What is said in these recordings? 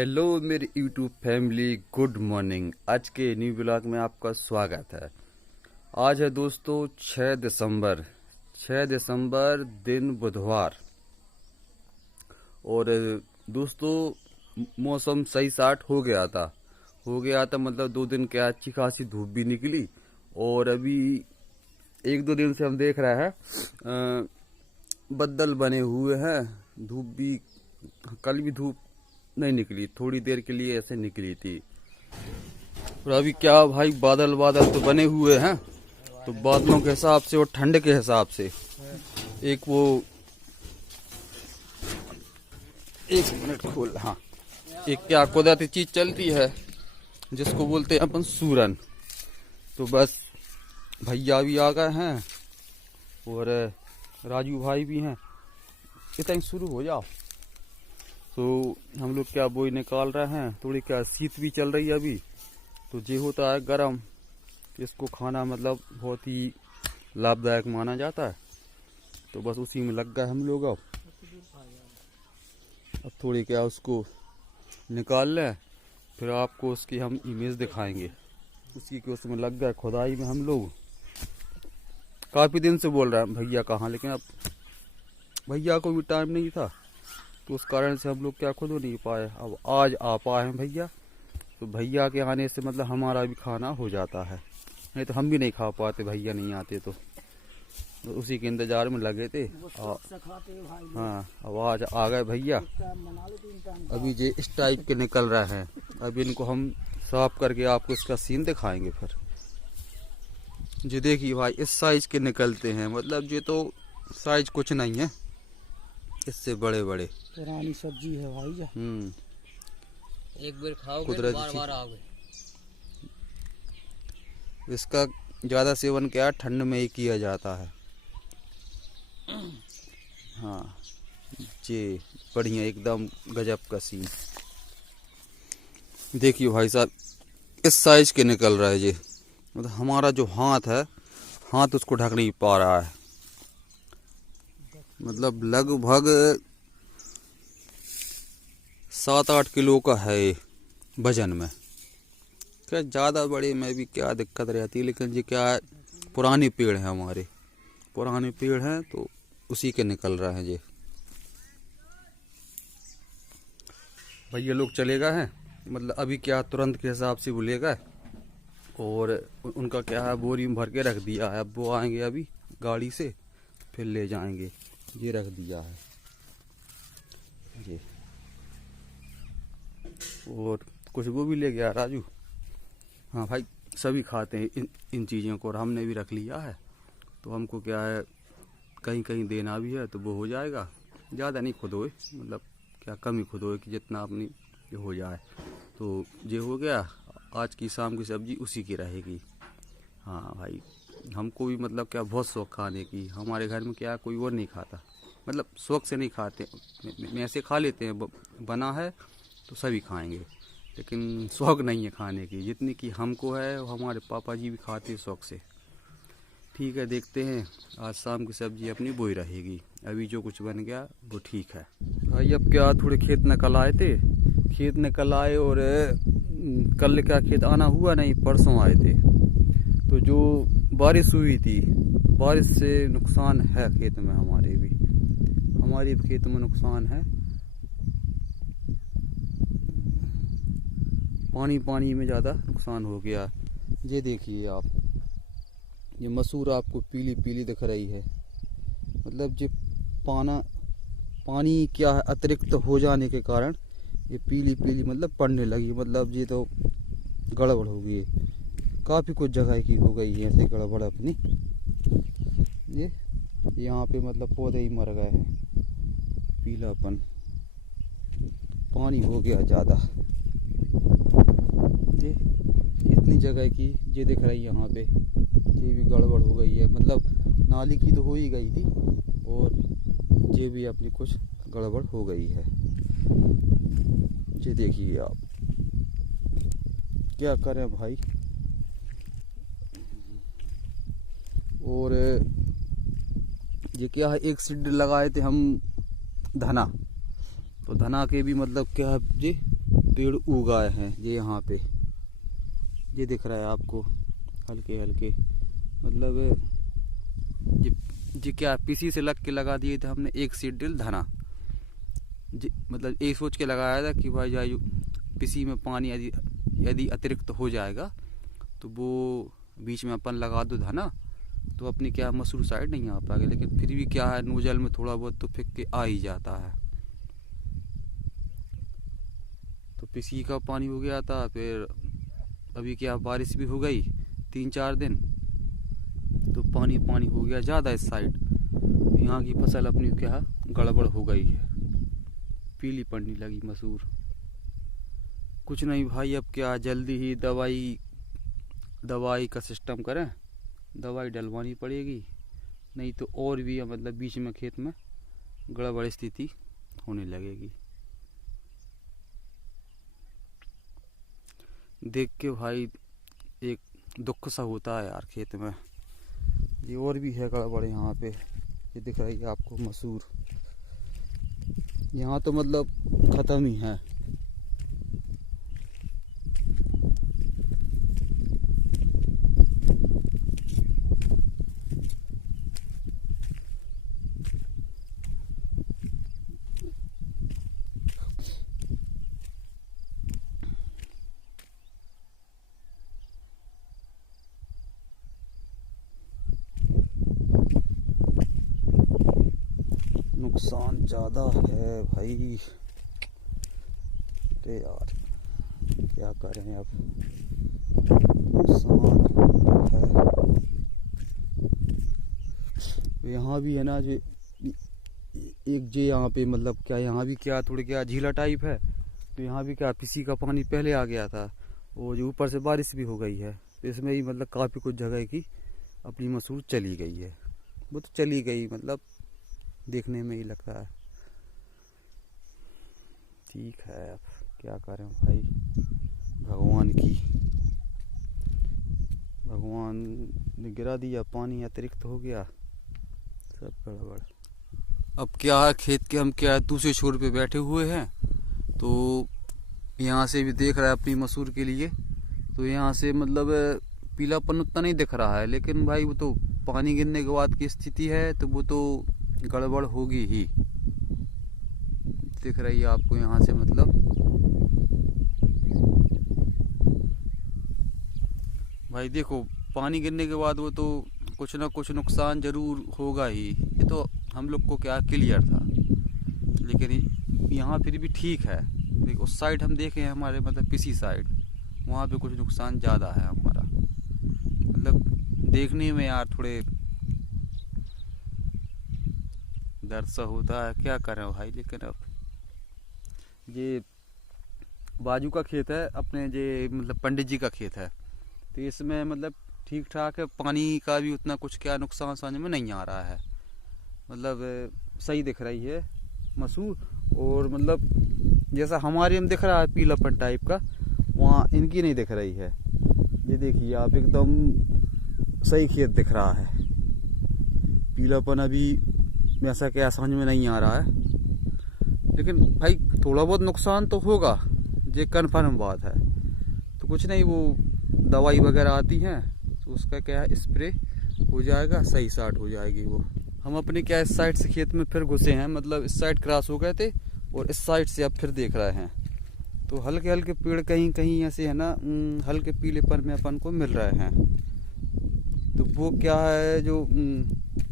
Hello मेरी YouTube family, good morning. आज के न्यू ब्लॉग में आपका स्वागत है। आज है दोस्तों 6 दिसंबर दिन बुधवार। और दोस्तों मौसम सही साठ हो गया था मतलब 2 दिन के अच्छी खासी धूप भी निकली। और अभी 1-2 दिन से हम देख रहे हैं बदल बने हुए हैं। धूप भी, कल भी धूप नहीं निकली, थोड़ी देर के लिए ऐसे निकली थी। और अभी क्या भाई, बादल तो बने हुए हैं। तो बादलों के हिसाब से और ठंड के हिसाब से एक मिनट खोल, हाँ, एक क्या कुदरती चीज चलती है जिसको बोलते हैं अपन सूरन। तो बस भैया भी आ गए हैं और राजू भाई भी हैं। इतना शुरू हो जाओ। तो हम लोग क्या बोई निकाल रहे हैं। थोड़ी क्या शीत भी चल रही है अभी, तो ये होता है गरम। इसको खाना मतलब बहुत ही लाभदायक माना जाता है। तो बस उसी में लग गए हम लोग। अब थोड़ी क्या उसको निकाल लें, फिर आपको उसकी हम इमेज दिखाएंगे। उसी के उसमें लग गए खुदाई में हम लोग। काफ़ी दिन से बोल रहे हैं भैया कहाँ, लेकिन अब भैया को भी टाइम नहीं था, तो उस कारण से हम लोग क्या खुद नहीं पाए। अब आज आ पाए हैं भैया। तो भैया के आने से मतलब हमारा भी खाना हो जाता है, नहीं तो हम भी नहीं खा पाते, भैया नहीं आते तो उसी के इंतजार में लगे थे। हाँ, अब आज आ गए भैया। अभी ये इस टाइप के निकल रहे हैं। अभी इनको हम साफ करके आपको इसका सीन दिखाएंगे। फिर जी देखिए भाई, इस साइज के निकलते हैं। मतलब ये तो साइज कुछ नहीं है, इससे बड़े बड़े। पुरानी सब्जी है भाई जा। एक बार खाओगे तो बार बार आओगे। इसका ज्यादा सेवन क्या ठंड में ही किया जाता है। हाँ जी, बढ़िया एकदम गजब का सीन। देखिए भाई साहब, इस साइज के निकल रहा है ये। मतलब हमारा जो हाथ है, हाथ उसको ढक नहीं पा रहा है। मतलब लगभग 7-8 किलो का है वजन में। क्या ज़्यादा बड़े में भी क्या दिक्कत रहती है, लेकिन ये क्या है, पुराने पेड़ हैं हमारे, पुराने पेड़ हैं तो उसी के निकल रहे हैं ये। भैया लोग चले गए हैं, मतलब अभी क्या तुरंत के हिसाब से वो ले गए। और उनका क्या है, बोरी में भर के रख दिया है। अब वो आएंगे अभी गाड़ी से, फिर ले जाएंगे। ये रख दिया है ये। और कुछ वो भी ले गया राजू। हाँ भाई, सभी खाते हैं इन चीज़ों को, और हमने भी रख लिया है। तो हमको क्या है, कहीं कहीं देना भी है तो वो हो जाएगा। ज़्यादा नहीं खुदोए, मतलब क्या कम ही खुदोए कि जितना अपनी ये हो जाए। तो ये हो गया। आज की शाम की सब्जी उसी की रहेगी। हाँ भाई, हमको भी मतलब क्या बहुत शौक खाने की। हमारे घर में क्या कोई और नहीं खाता, मतलब शौक से नहीं खाते। मैं ऐसे खा लेते हैं, बना है तो सभी खाएंगे, लेकिन शौक नहीं है खाने की जितनी कि हमको है। हमारे पापा जी भी खाते हैं शौक से। ठीक है, देखते हैं। आज शाम की सब्जी अपनी बोई रहेगी। अभी जो कुछ बन गया वो ठीक है भाई। अब क्या, थोड़े खेत निकल आए थे। खेत निकल आए और कल क्या खेत आना हुआ नहीं, परसों आए थे। तो जो बारिश हुई थी, बारिश से नुकसान है खेत में। हमारे भी खेत में नुकसान है। पानी में ज़्यादा नुकसान हो गया। ये देखिए आप, ये मसूर आपको पीली पीली दिख रही है। मतलब ये पानी क्या है, अतिरिक्त हो जाने के कारण ये पीली पीली मतलब पड़ने लगी। मतलब ये तो गड़बड़ हो गई है। काफ़ी कुछ जगह की हो गई है ऐसे गड़बड़ अपनी। ये यहाँ पे मतलब पौधे ही मर गए हैं। पीलापन, पानी हो गया ज़्यादा। ये इतनी जगह की ये दिख रही है यहाँ पे, ये भी गड़बड़ हो गई है। मतलब नाली की तो हो ही गई थी, और ये भी अपनी कुछ गड़बड़ हो गई है। ये देखिए आप, क्या करें भाई। और ये क्या है, एक सीड लगाए थे हम धना, तो धना के भी मतलब क्या है, ये पेड़ उगाए हैं ये यहाँ पे, ये दिख रहा है आपको हल्के हल्के। मतलब ये क्या पीसी से लग के लगा दिए थे हमने, एक सीड ड्रिल धना। मतलब एक सोच के लगाया था कि भाई जाए पीसी में पानी यदि अतिरिक्त हो जाएगा तो वो बीच में अपन लगा दो धना, तो अपनी क्या मसूर साइड नहीं आ पाएगा। लेकिन फिर भी क्या है, नोजल में थोड़ा बहुत तो फिक के आ ही जाता है। तो पीसी का पानी हो गया था, फिर अभी क्या बारिश भी हो गई 3-4 दिन, तो पानी पानी हो गया ज़्यादा इस साइड। यहाँ की फसल अपनी क्या गड़बड़ हो गई है, पीली पड़ने लगी मसूर। कुछ नहीं भाई, अब क्या जल्दी ही दवाई का सिस्टम करें, दवाई डलवानी पड़ेगी, नहीं तो और भी मतलब बीच में खेत में गड़बड़ स्थिति होने लगेगी। देख के भाई एक दुख सा होता है यार खेत में। ये और भी है गड़बड़ यहाँ पे, ये दिख रही है आपको मसूर, यहाँ तो मतलब ख़त्म ही है। नुकसान ज़्यादा है भाई। अरे यार क्या करें अब, नुकसान है। यहाँ भी है ना जो एक जे यहाँ पे मतलब क्या, यहाँ भी क्या थोड़ी क्या झीला टाइप है, तो यहाँ भी क्या पीसी का पानी पहले आ गया था, और जो ऊपर से बारिश भी हो गई है, तो इसमें ही मतलब काफ़ी कुछ जगह की अपनी मसूर चली गई है। वो तो चली गई, मतलब देखने में ही लगता है। ठीक है, अब क्या करें भाई, भगवान ने गिरा दिया, पानी अतिरिक्त हो गया, सब गड़बड़। अब क्या है, खेत के हम क्या दूसरे छोर पे बैठे हुए हैं, तो यहाँ से भी देख रहा है अपनी मसूर के लिए, तो यहाँ से मतलब पीलापन उतना नहीं दिख रहा है, लेकिन भाई वो तो पानी गिरने के बाद की स्थिति है, तो वो तो गड़बड़ होगी ही। दिख रही है आपको यहाँ से, मतलब भाई देखो पानी गिरने के बाद वो तो कुछ ना कुछ नुकसान जरूर होगा ही, ये तो हम लोग को क्या क्लियर था। लेकिन यहाँ फिर भी ठीक है, देखो उस साइड हम देखे हैं हमारे मतलब पीसी साइड, वहाँ पे कुछ नुकसान ज़्यादा है हमारा। मतलब देखने में यार थोड़े दर्द सा होता है, क्या करें भाई। लेकिन अब ये बाजू का खेत है अपने, जे मतलब पंडित जी का खेत है, तो इसमें मतलब ठीक ठाक है, पानी का भी उतना कुछ क्या नुकसान समझ में नहीं आ रहा है। मतलब सही दिख रही है मसूर, और मतलब जैसा हमारे में दिख रहा है पीलापन टाइप का, वहाँ इनकी नहीं दिख रही है। ये देखिए आप, एकदम सही खेत दिख रहा है, पीलापन अभी ऐसा क्या समझ में नहीं आ रहा है। लेकिन भाई थोड़ा बहुत नुकसान तो होगा, ये कन्फर्म बात है। तो कुछ नहीं, वो दवाई वगैरह आती हैं, तो उसका क्या है स्प्रे हो जाएगा, सही साट हो जाएगी वो। हम अपने क्या इस साइड से खेत में फिर घुसे हैं, मतलब इस साइड क्रॉस हो गए थे और इस साइड से अब फिर देख रहे हैं, तो हल्के हल्के पेड़ कहीं कहीं ऐसे है ना हल्के पीलेपन में अपन को मिल रहे हैं। तो वो क्या है जो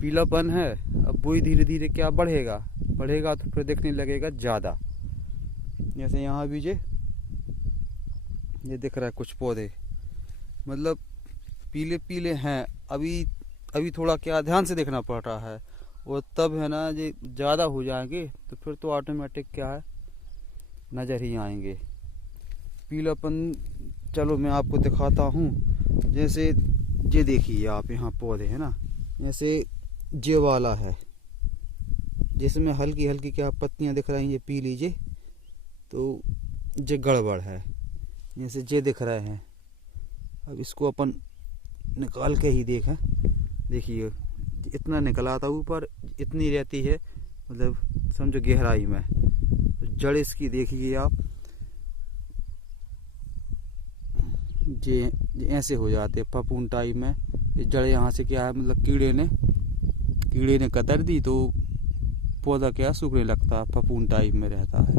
पीलापन है, अब वो ही धीरे धीरे क्या बढ़ेगा तो फिर देखने लगेगा ज़्यादा। जैसे यहाँ भी ये दिख रहा है कुछ पौधे मतलब पीले पीले हैं, अभी थोड़ा क्या ध्यान से देखना पड़ रहा है, और तब है ना ये ज़्यादा हो जाएंगे तो फिर तो ऑटोमेटिक क्या है नज़र ही आएंगे पीलापन। चलो मैं आपको दिखाता हूँ, जैसे ये देखिए आप, यहाँ पौधे है ना, जैसे ये वाला है जिसमें हल्की हल्की क्या पत्तियाँ दिख रही हैं, ये पी लीजिए, तो ये गड़बड़ है। जैसे ये दिख रहे हैं, अब इसको अपन निकाल के ही देखें, देखिए इतना निकला था ऊपर, इतनी रहती है मतलब समझो गहराई में, जड़ इसकी देखिए आप, ये ऐसे हो जाते हैं फफूंद टाइप में। ये जड़ यहाँ से क्या है मतलब कीड़े ने कतर दी तो पौधा क्या सूखने लगता है, फफूंद टाइप में रहता है।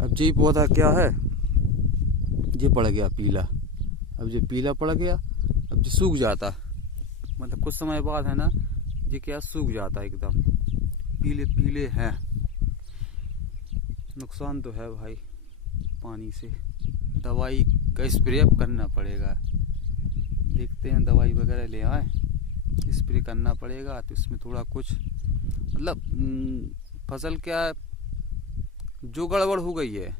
अब ये पौधा क्या है, ये पड़ गया पीला। अब ये पीला पड़ गया, अब ये सूख जाता, मतलब कुछ समय बाद है ना ये क्या सूख जाता है, एकदम पीले पीले हैं। नुकसान तो है भाई पानी से। दवाई का स्प्रे अब करना पड़ेगा, देखते हैं दवाई वगैरह ले आए, स्प्रे करना पड़ेगा। तो इसमें थोड़ा कुछ मतलब फसल क्या है जो गड़बड़ हो गई है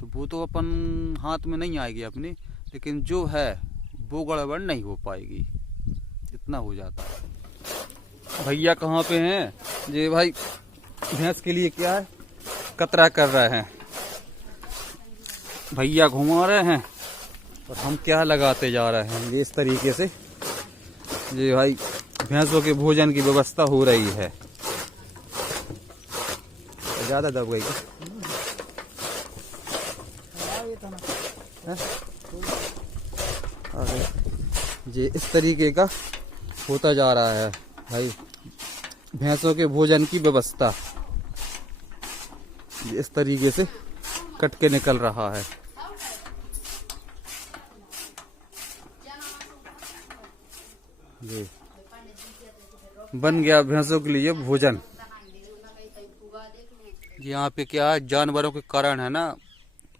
तो वो तो अपन हाथ में नहीं आएगी अपने, लेकिन जो है वो गड़बड़ नहीं हो पाएगी, इतना हो जाता है। भैया कहाँ पे हैं? ये भाई भैंस के लिए क्या है कतरा कर रहे हैं, भैया घुमा रहे हैं और हम क्या लगाते जा रहे हैं। ये इस तरीके से ये भाई भैंसों के भोजन की व्यवस्था हो रही है। ज्यादा दब गई ये इस तरीके का होता जा रहा है भाई भैंसों के भोजन की व्यवस्था। ये इस तरीके से कट के निकल रहा है। ये बन गया भैंसों के लिए भोजन। यहाँ पे क्या है जानवरों के कारण है ना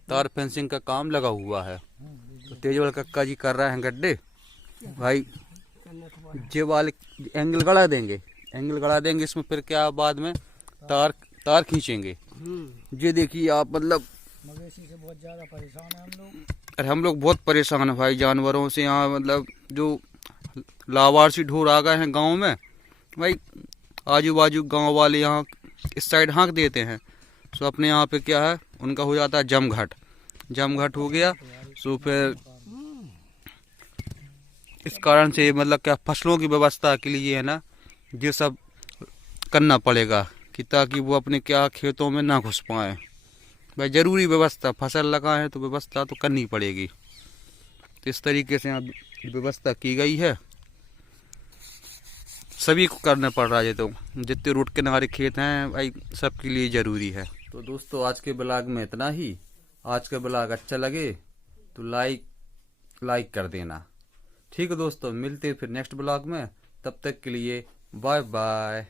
तार फेंसिंग का काम लगा हुआ है, तो तेजवाल कक्का जी कर रहे हैं गड्ढे भाई। जे वाले एंगल गड़ा देंगे इसमें, फिर क्या बाद में तार खींचेंगे। ये देखिए आप मतलब मवेशी से बहुत ज्यादा परेशान है हम लोग। अरे हम लोग बहुत परेशान है भाई जानवरों से। यहाँ मतलब जो लावारसी ढोर आ गए हैं गांव में भाई, आजू बाजू गांव वाले यहाँ इस साइड हाँक देते हैं, सो अपने यहाँ पे क्या है उनका हो जाता है जमघट हो गया। सो फिर इस कारण से मतलब क्या फसलों की व्यवस्था के लिए है ना ये सब करना पड़ेगा कि ताकि वो अपने क्या खेतों में ना घुस पाए भाई। जरूरी व्यवस्था, फसल लगाए तो व्यवस्था तो करनी पड़ेगी। तो इस तरीके से यहाँ व्यवस्था की गई है, सभी को करना पड़ रहा है। तो जितने रोड किनारे खेत हैं भाई सबके लिए जरूरी है। तो दोस्तों आज के ब्लॉग में इतना ही। आज का ब्लॉग अच्छा लगे तो लाइक कर देना। ठीक है दोस्तों, मिलते हैं फिर नेक्स्ट ब्लॉग में, तब तक के लिए बाय बाय।